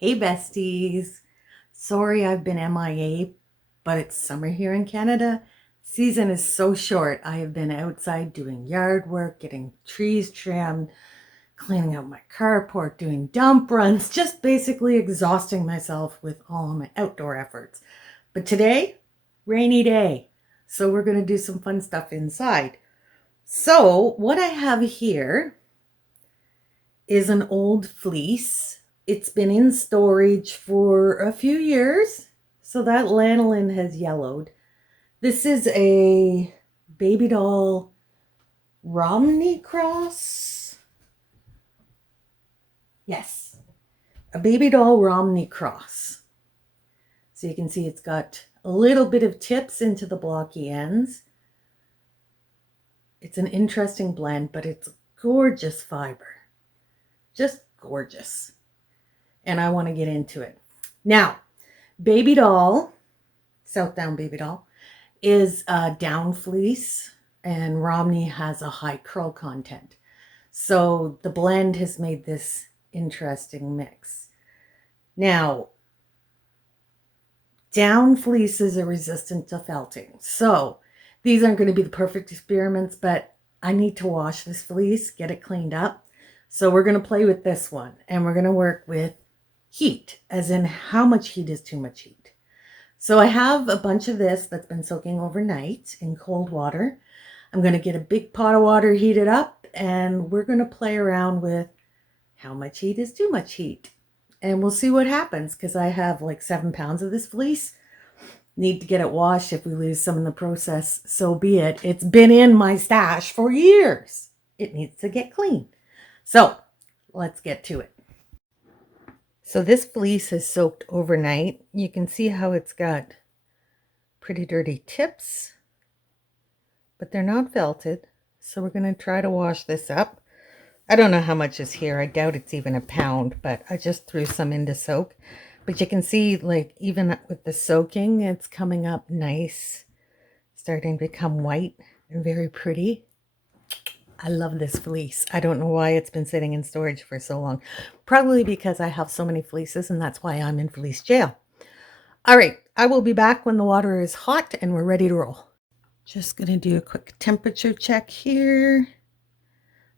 Hey besties, sorry I've been MIA, but it's summer here in Canada. Season is so short. I have been outside doing yard work, getting trees trimmed, cleaning out my carport, doing dump runs, just basically exhausting myself with all of my outdoor efforts. But today, rainy day, so we're going to do some fun stuff inside. So what I have here is an old fleece. It's been in storage for a few years, so that lanolin has yellowed. This is a baby doll Romney cross. Yes, a baby doll Romney cross. So you can see it's got a little bit of tips into the blocky ends. It's an interesting blend, but it's gorgeous fiber. Just gorgeous. And I want to get into it. Now, baby doll, South Down baby doll, is a down fleece, and Romney has a high curl content. So the blend has made this interesting mix. Now, down fleeces are resistant to felting. So these aren't going to be the perfect experiments, but I need to wash this fleece, get it cleaned up. So we're going to play with this one, and we're going to work with heat, as in how much heat is too much heat. So I have a bunch of this that's been soaking overnight in cold water. I'm going to get a big pot of water heated up, and we're going to play around with how much heat is too much heat. And we'll see what happens, because I have like 7 pounds of this fleece. Need to get it washed. If we lose some in the process, so be it. It's been in my stash for years. It needs to get clean. So let's get to it. So this fleece is soaked overnight. You can see how it's got pretty dirty tips, but they're not felted. So we're going to try to wash this up. I don't know how much is here. I doubt it's even a pound, but I just threw some in to soak. But you can see, like, even with the soaking, it's coming up nice, starting to become white and very pretty. I love this fleece. I don't know why it's been sitting in storage for so long. Probably because I have so many fleeces, and that's why I'm in fleece jail. All right, I will be back when the water is hot and we're ready to roll. Just going to do a quick temperature check here.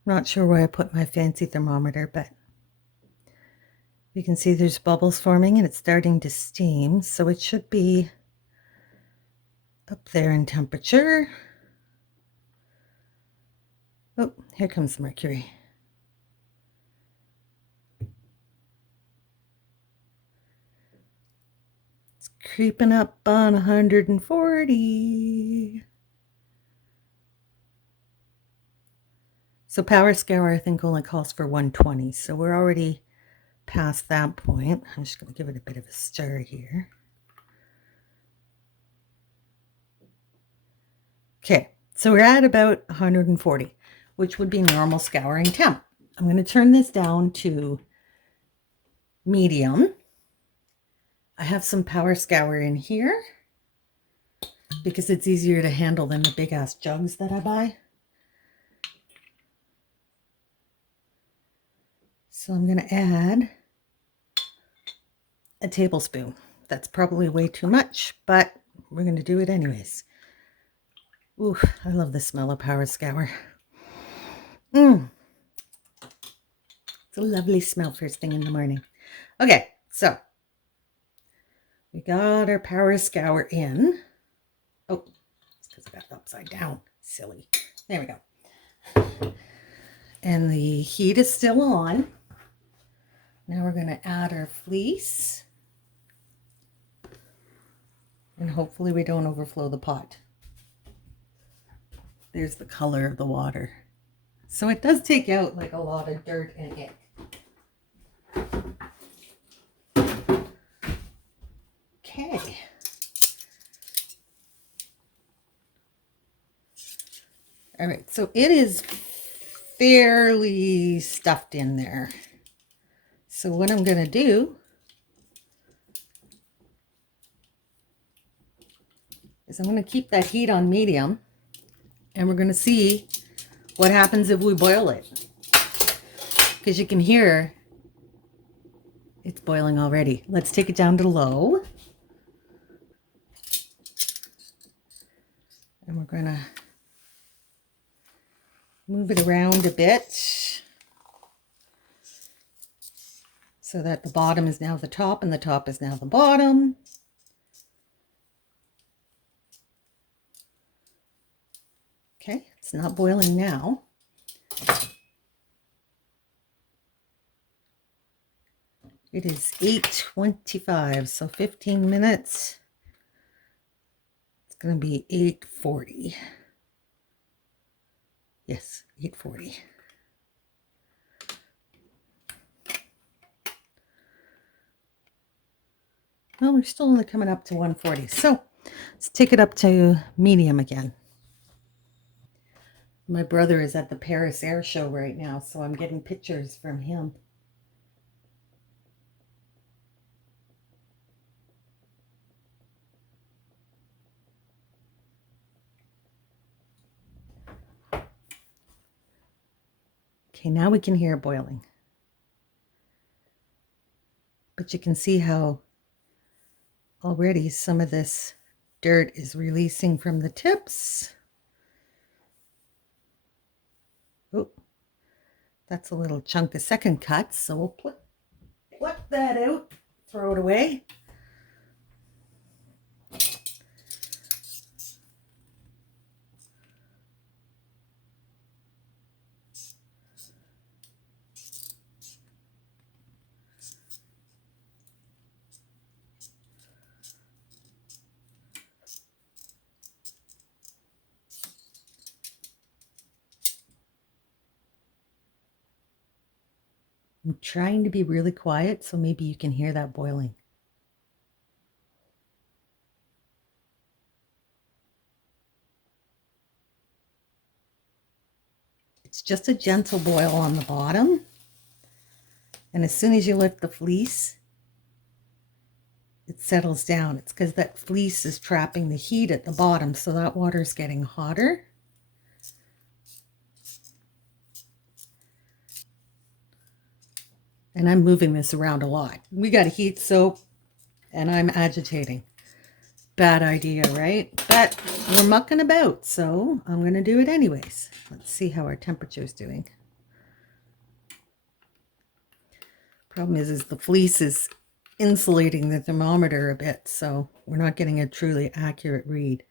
I'm not sure where I put my fancy thermometer, but you can see there's bubbles forming and it's starting to steam, so it should be up there in temperature. Oh, here comes the mercury. It's creeping up on 140. So power scour, I think, only calls for 120. So we're already past that point. I'm just going to give it a bit of a stir here. Okay, so we're at about 140, which would be normal scouring temp. I'm going to turn this down to medium. I have some power scour in here because it's easier to handle than the big ass jugs that I buy. So I'm going to add a tablespoon. That's probably way too much, but we're going to do it anyways. Ooh, I love the smell of power scour. It's a lovely smell first thing in the morning. Okay, so we got our power scour in. Oh, it's because I got it upside down. Silly. There we go. And the heat is still on. Now we're going to add our fleece. And hopefully we don't overflow the pot. There's the color of the water. So it does take out like a lot of dirt and ink. Okay. All right, so it is fairly stuffed in there. So what I'm going to do is I'm going to keep that heat on medium, and we're going to see what happens if we boil it. Because you can hear It's boiling already. Let's take it down to low. And we're going to move it around a bit so that the bottom is now the top and the top is now the bottom. Okay, it's not boiling now. It is 8:25, so 15 minutes. It's going to be 8:40. Yes, 8:40. Well, we're still only coming up to 140. So let's take it up to medium again. My brother is at the Paris Air Show right now, so I'm getting pictures from him. Okay, now we can hear it boiling. But you can see how already some of this dirt is releasing from the tips. Oh, that's a little chunk of second cut, so we'll pluck that out, throw it away. I'm trying to be really quiet, so maybe you can hear that boiling. It's just a gentle boil on the bottom. And as soon as you lift the fleece, it settles down. It's because that fleece is trapping the heat at the bottom, so that water is getting hotter. And I'm moving this around a lot. We got a heat soap and I'm agitating. Bad idea, right? But we're mucking about, so I'm going to do it anyways. Let's see how our temperature is doing. Problem is the fleece is insulating the thermometer a bit, so we're not getting a truly accurate read.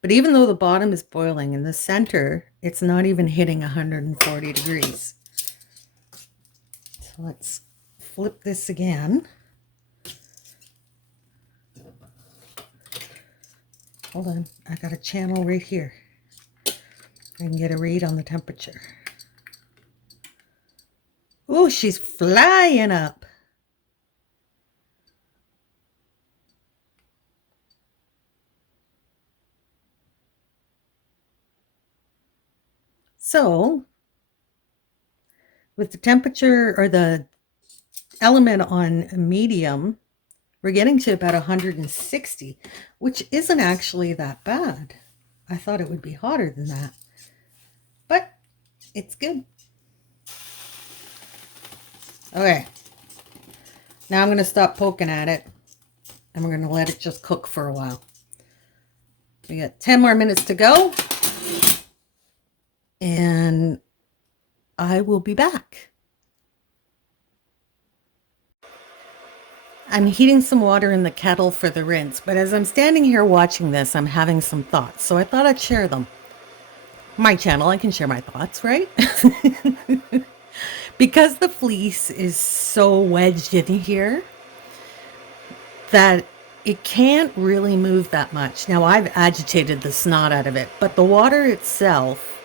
But even though the bottom is boiling, in the center, it's not even hitting 140 degrees. So let's flip this again. Hold on, I got a channel right here. I can get a read on the temperature. Oh, she's flying up. So, with the temperature or the element on medium, we're getting to about 160, which isn't actually that bad. I thought it would be hotter than that, but it's good. Okay, now I'm going to stop poking at it and we're going to let it just cook for a while. We got 10 more minutes to go and I will be back. I'm heating some water in the kettle for the rinse, but as I'm standing here watching this, I'm having some thoughts, so I thought I'd share them. My channel, I can share my thoughts, right? Because the fleece is so wedged in here that it can't really move that much. Now, I've agitated the snot out of it, but the water itself,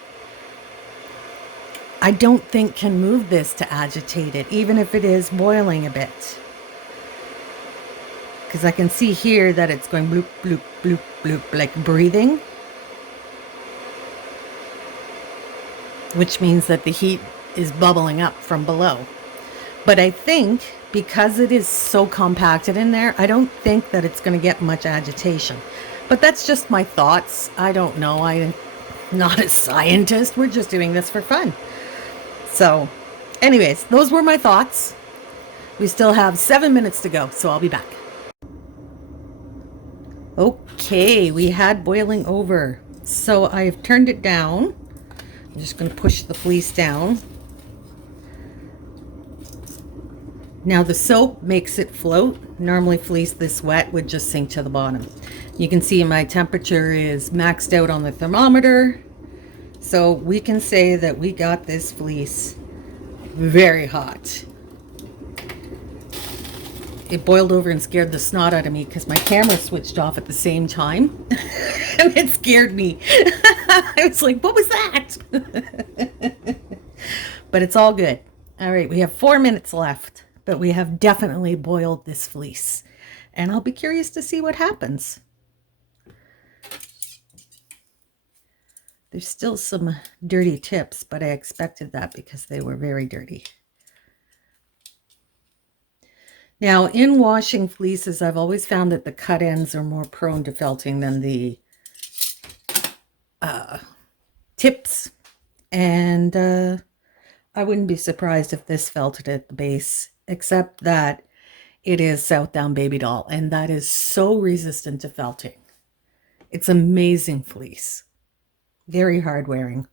I don't think can move this to agitate it, even if it is boiling a bit. Because I can see here that it's going bloop, bloop, bloop, bloop, like breathing. Which means that the heat is bubbling up from below. But I think because it is so compacted in there, I don't think that it's going to get much agitation. But that's just my thoughts. I don't know. I'm not a scientist. We're just doing this for fun. So anyways, those were my thoughts. We still have 7 minutes to go, so I'll be back. Okay, we had boiling over. So I've turned it down. I'm just going to push the fleece down. Now the soap makes it float. Normally fleece this wet would just sink to the bottom. You can see my temperature is maxed out on the thermometer. So we can say that we got this fleece very hot. It boiled over and scared the snot out of me because my camera switched off at the same time. And it scared me. I was like, what was that? But it's all good. All right, we have 4 minutes left, but we have definitely boiled this fleece. And I'll be curious to see what happens. There's still some dirty tips, but I expected that because they were very dirty. Now, in washing fleeces, I've always found that the cut ends are more prone to felting than the tips. And I wouldn't be surprised if this felted at the base, except that it is South Down Baby Doll, and that is so resistant to felting. It's amazing fleece. Very hard wearing.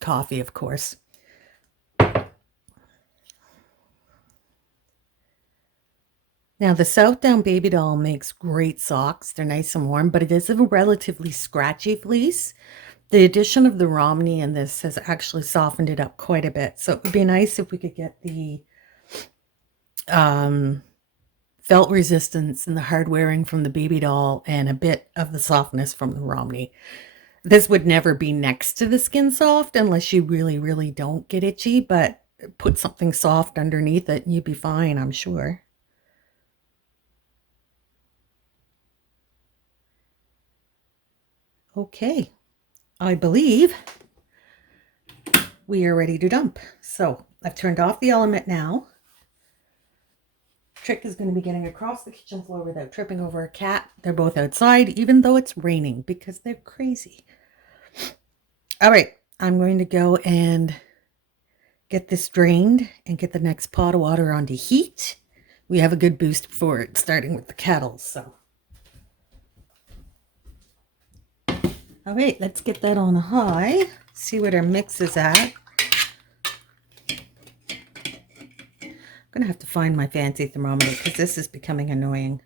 Coffee, of course. Now, the South Down Baby Doll makes great socks. They're nice and warm, but it is a relatively scratchy fleece. The addition of the Romney in this has actually softened it up quite a bit. So it would be nice if we could get the felt resistance and the hard wearing from the Baby Doll and a bit of the softness from the Romney. This would never be next to the Skin Soft unless you really, really don't get itchy, but put something soft underneath it and you'd be fine, I'm sure. Okay, I believe we are ready to dump. So I've turned off the element now. Trick is going to be getting across the kitchen floor without tripping over a cat. They're both outside, even though it's raining, because they're crazy. All right, I'm going to go and get this drained and get the next pot of water onto heat. We have a good boost for it, starting with the kettle, so. All right, let's get that on high. See what our mix is at. I'm gonna have to find my fancy thermometer because this is becoming annoying.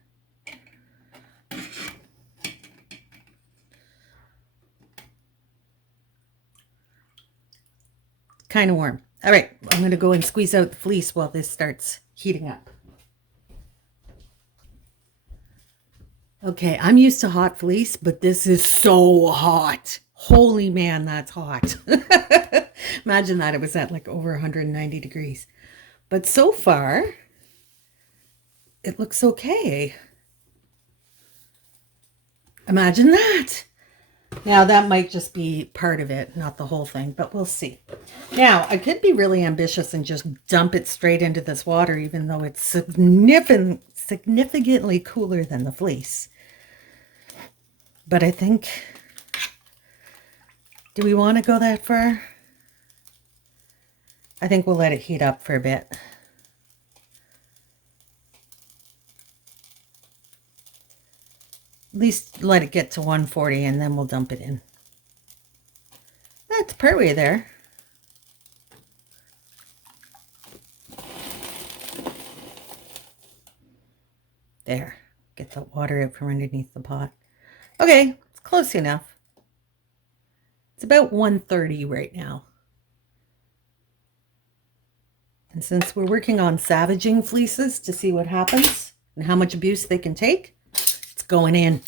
Kind of warm. All right, I'm gonna go and squeeze out the fleece while this starts heating up. Okay, I'm used to hot fleece, but this is so hot. Holy man, that's hot. Imagine that it was at like over 190 degrees. But so far, it looks okay. Imagine that. Now, that might just be part of it, not the whole thing, but we'll see. Now, I could be really ambitious and just dump it straight into this water, even though it's significantly cooler than the fleece. But I think, do we want to go that far? I think we'll let it heat up for a bit. At least let it get to 140 and then we'll dump it in. That's partway there. There. Get the water out from underneath the pot. Okay, it's close enough. It's about 130 right now. And since we're working on savaging fleeces to see what happens and how much abuse they can take, it's going in.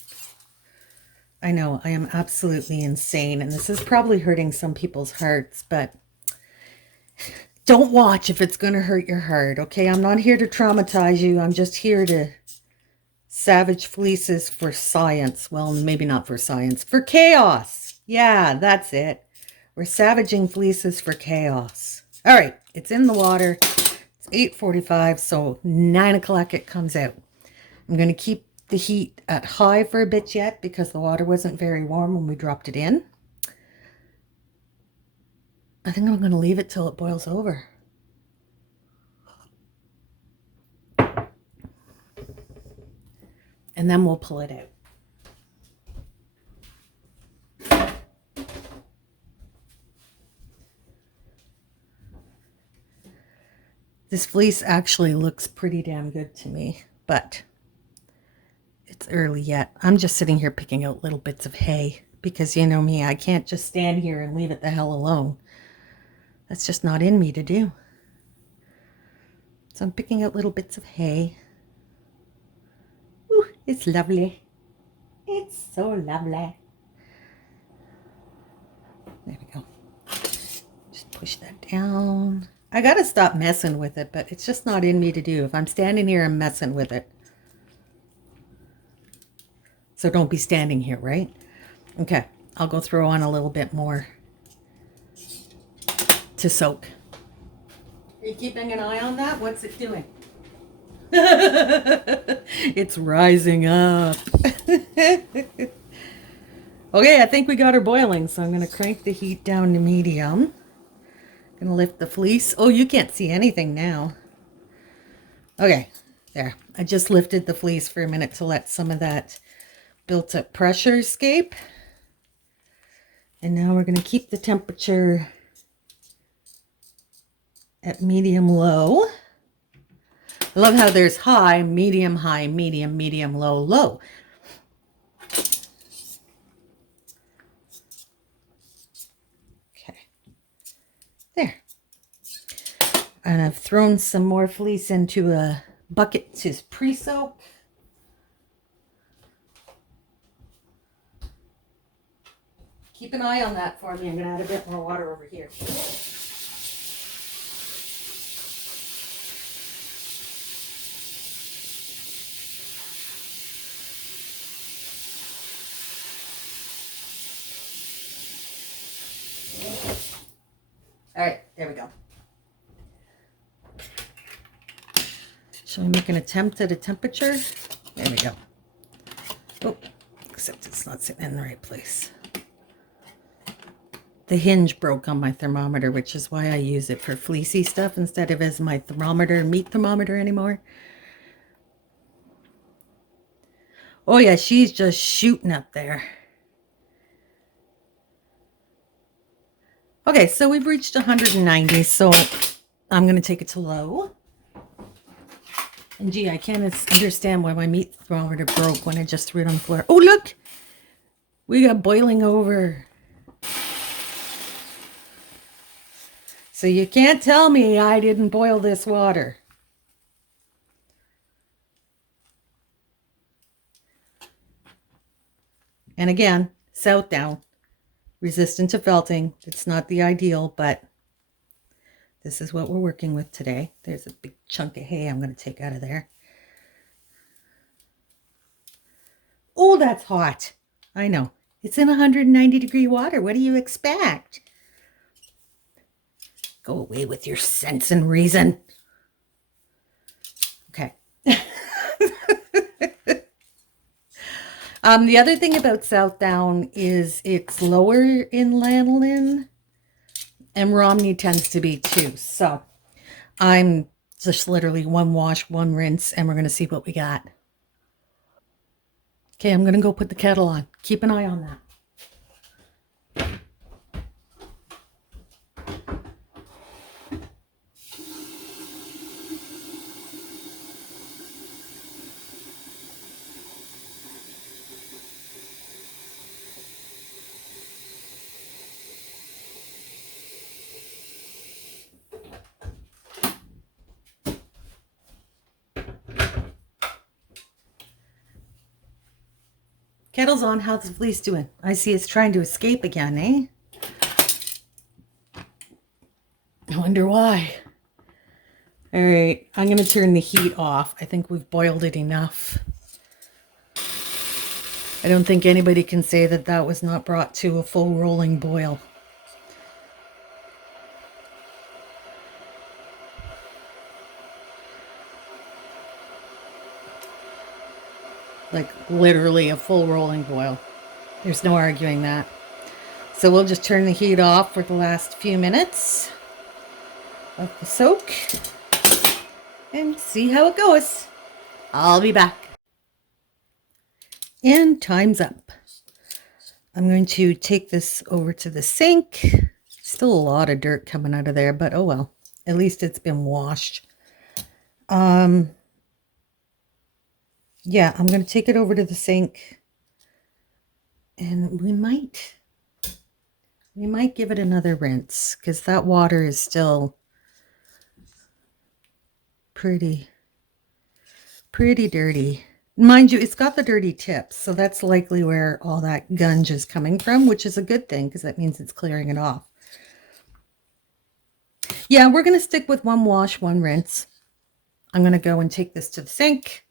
I know, I am absolutely insane, and this is probably hurting some people's hearts, but don't watch if it's going to hurt your heart, okay? I'm not here to traumatize you. I'm just here to savage fleeces for science. Well, maybe not for science, for chaos. Yeah, that's it. We're savaging fleeces for chaos. All right, it's in the water. It's 8:45, so 9 o'clock it comes out. I'm going to keep the heat at high for a bit yet because the water wasn't very warm when we dropped it in. I think I'm going to leave it till it boils over. and then we'll pull it out. This fleece actually looks pretty damn good to me, but it's early yet. I'm just sitting here picking out little bits of hay because you know me, I can't just stand here and leave it the hell alone. That's just not in me to do. So I'm picking out little bits of hay. Ooh, it's lovely. It's so lovely. There we go. Just push that down. I gotta stop messing with it, but it's just not in me to do. If I'm standing here, I'm messing with it. So don't be standing here, right? Okay, I'll go throw on a little bit more to soak. Are you keeping an eye on that? What's it doing? It's rising up. Okay, I think we got her boiling, so I'm going to crank the heat down to medium. Going to lift the fleece. Oh, you can't see anything now. Okay, there. I just lifted the fleece for a minute to let some of that built up pressure escape. And now we're going to keep the temperature at medium low. I love how there's high, medium, low, low. Okay, there. And I've thrown some more fleece into a bucket to pre-soak. Keep an eye on that for me. I'm going to add a bit more water over here. All right, there we go. Shall we make an attempt at a temperature? There we go. Oh, except it's not sitting in the right place. The hinge broke on my thermometer, which is why I use it for fleecy stuff instead of as my thermometer, meat thermometer anymore. Oh yeah, she's just shooting up there. Okay, so we've reached 190, so I'm going to take it to low. And gee, I can't understand why my meat thermometer broke when I just threw it on the floor. Oh, look! We got boiling over. So you can't tell me I didn't boil this water. And again, south down, resistant to felting. It's not the ideal, but this is what we're working with today. There's a big chunk of hay I'm going to take out of there. Oh, that's hot. I know. It's in 190-degree water. What do you expect? Go away with your sense and reason. Okay. The other thing about Southdown is it's lower in lanolin, and Romney tends to be too. So I'm just literally one wash, one rinse, and we're going to see what we got. Okay, I'm going to go put the kettle on. Keep an eye on that. Kettle's on. How's the fleece doing? I see it's trying to escape again, eh? I wonder why. All right, I'm going to turn the heat off. I think we've boiled it enough. I don't think anybody can say that that was not brought to a full rolling boil. Like literally a full rolling boil. There's no arguing that. So we'll just turn the heat off for the last few minutes of the soak and see how it goes. I'll be back. And time's up. I'm going to take this over to the sink. Still a lot of dirt coming out of there, but oh well. At least it's been washed. Yeah, I'm going to take it over to the sink. And we might give it another rinse because that water is still pretty dirty. Mind you, it's got the dirty tips, so that's likely where all that gunge is coming from, which is a good thing because that means it's clearing it off. Yeah, we're going to stick with one wash, one rinse. I'm going to go and take this to the sink,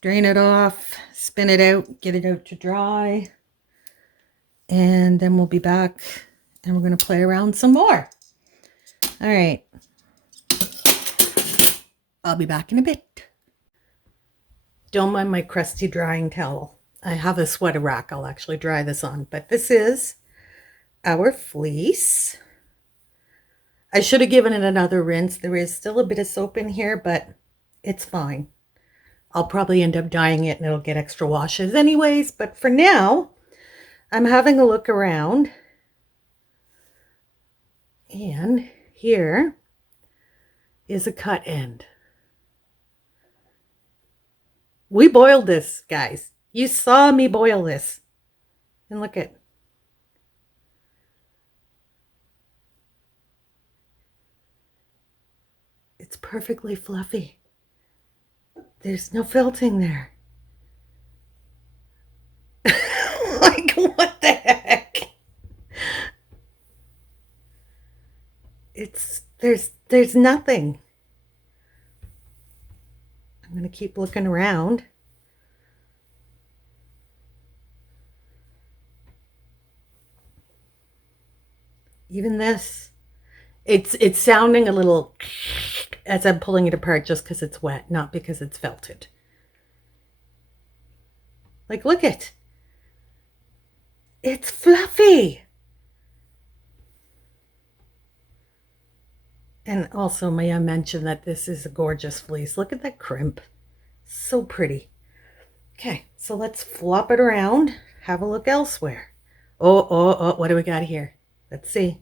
drain it off, spin it out, get it out to dry, and then we'll be back and we're going to play around some more. All right. I'll be back in a bit. Don't mind my crusty drying towel. I have a sweater rack I'll actually dry this on, but this is our fleece. I should have given it another rinse. There is still a bit of soap in here, but it's fine. I'll probably end up dyeing it and it'll get extra washes anyways, but for now, I'm having a look around. And here is a cut end. We boiled this, guys. You saw me boil this. And look at. It's perfectly fluffy. There's no felting there. Like, what the heck? There's nothing. I'm going to keep looking around. Even this, it's sounding a little as I'm pulling it apart just because it's wet, not because it's felted. Like, look it. It's fluffy. And also, may I mention that this is a gorgeous fleece. Look at that crimp. So pretty. Okay, so let's flop it around. Have a look elsewhere. Oh, what do we got here? Let's see.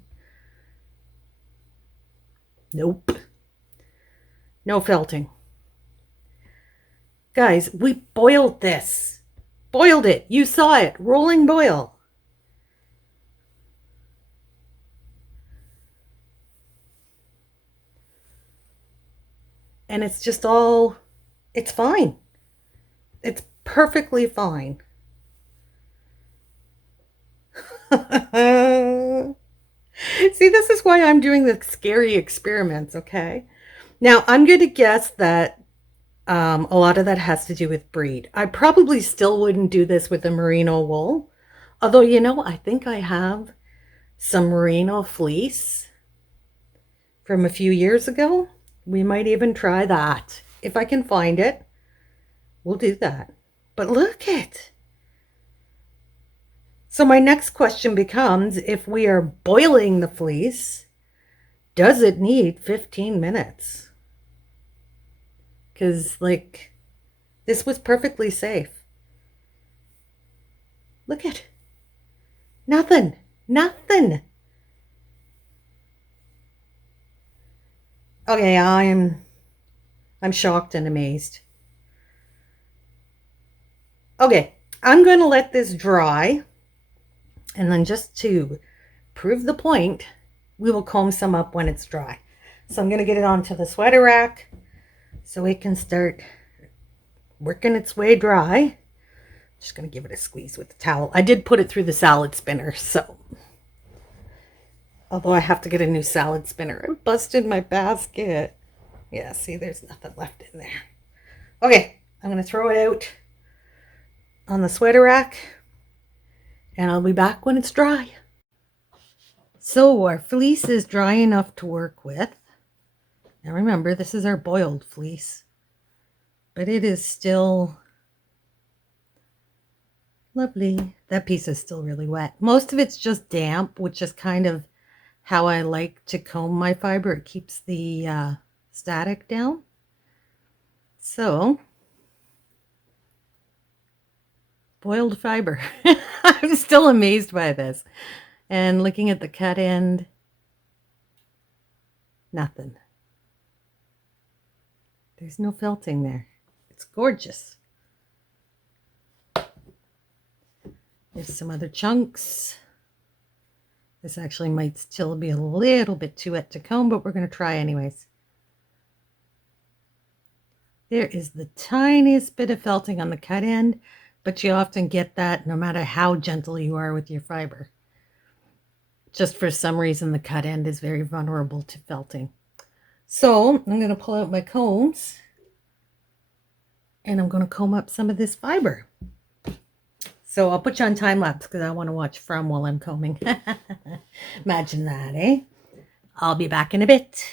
Nope. No felting. Guys, we boiled this. Boiled it. You saw it. Rolling boil. And it's just all, it's fine. It's perfectly fine. See, this is why I'm doing the scary experiments, okay? Now, I'm going to guess that a lot of that has to do with breed. I probably still wouldn't do this with a merino wool. Although, you know, I think I have some merino fleece from a few years ago. We might even try that. If I can find it, we'll do that. But look it. So my next question becomes, if we are boiling the fleece, does it need 15 minutes? Because, like, this was perfectly safe. Look at. Nothing. Nothing. Okay, I'm shocked and amazed. Okay, I'm going to let this dry. And then just to prove the point, we will comb some up when it's dry. So I'm going to get it onto the sweater rack so it can start working its way dry. Just going to give it a squeeze with the towel. I did put it through the salad spinner, so. Although I have to get a new salad spinner. I busted my basket. Yeah, see, there's nothing left in there. Okay, I'm going to throw it out on the sweater rack. And I'll be back when it's dry. So our fleece is dry enough to work with. Now remember, this is our boiled fleece. But it is still lovely. That piece is still really wet. Most of it's just damp, which is kind of how I like to comb my fiber. It keeps the static down. So Boiled fiber. I'm still amazed by this. And looking at the cut end, nothing. There's no felting there. It's gorgeous. There's some other chunks. This actually might still be a little bit too wet to comb, but we're going to try anyways. There is the tiniest bit of felting on the cut end, but you often get that no matter how gentle you are with your fiber. Just for some reason, the cut end is very vulnerable to felting. So I'm going to pull out my combs and I'm going to comb up some of this fiber. So I'll put you on time lapse because I want to watch from while I'm combing. Imagine that, eh? I'll be back in a bit.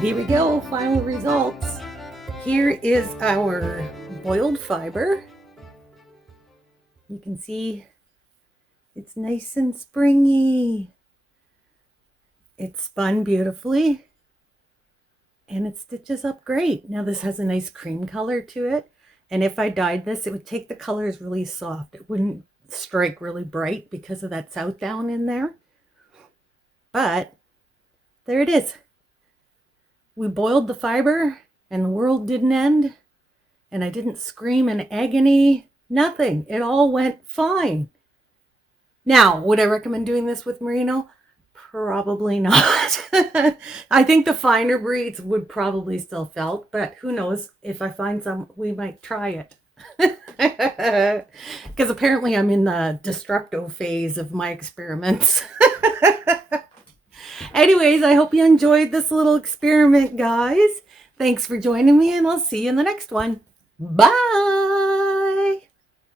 Here we go, final results. Here is our boiled fiber. You can see it's nice and springy. It spun beautifully and it stitches up great. Now this has a nice cream color to it. And if I dyed this, it would take the colors really soft. It wouldn't strike really bright because of that Southdown in there. But there it is. We boiled the fiber and the world didn't end. And I didn't scream in agony. Nothing. It all went fine. Now, would I recommend doing this with merino? Probably not. I think the finer breeds would probably still felt, but who knows? If I find some, we might try it. Because apparently I'm in the destructo phase of my experiments. Anyways, I hope you enjoyed this little experiment, guys. Thanks for joining me, and I'll see you in the next one. Bye!